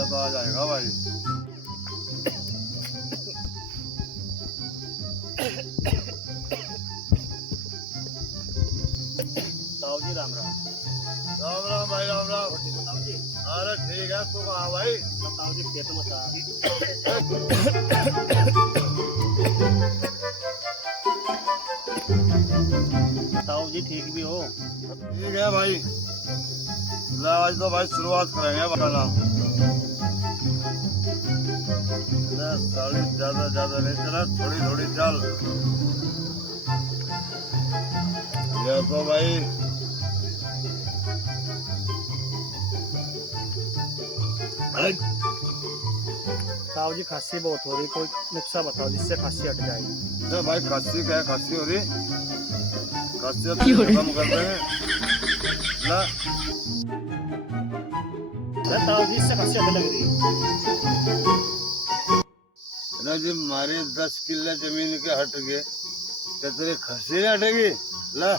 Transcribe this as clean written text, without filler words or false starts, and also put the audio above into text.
मजा तो आ जाएगा भाई। ताऊ जी राम राम। राम राम भाई, राम राम। ताऊ जी अरे ठीक है, तू कहाँ भाई? ताऊ जी खेत में था। ताऊ जी ठीक भी हो? ठीक है भाई। ले आज तो भाई शुरुआत करेंगे बताना। साली ज्यादा ज्यादा नहीं चला, थोड़ी थोड़ी चल। ये तो भाई ताऊ जी खांसी बहुत हो रही, कोई नुस्खा बताओ जिससे खांसी हट जाएगी। तो भाई खांसी क्या है, खांसी हो रही? खांसी तो खत्म करते हैं ना। ताऊ जी इससे खांसी हटने लग रही है। ना जी हमारी 10 किले जमीन के हट गए, क्या तेरी खांसी नहीं हटेगी? ला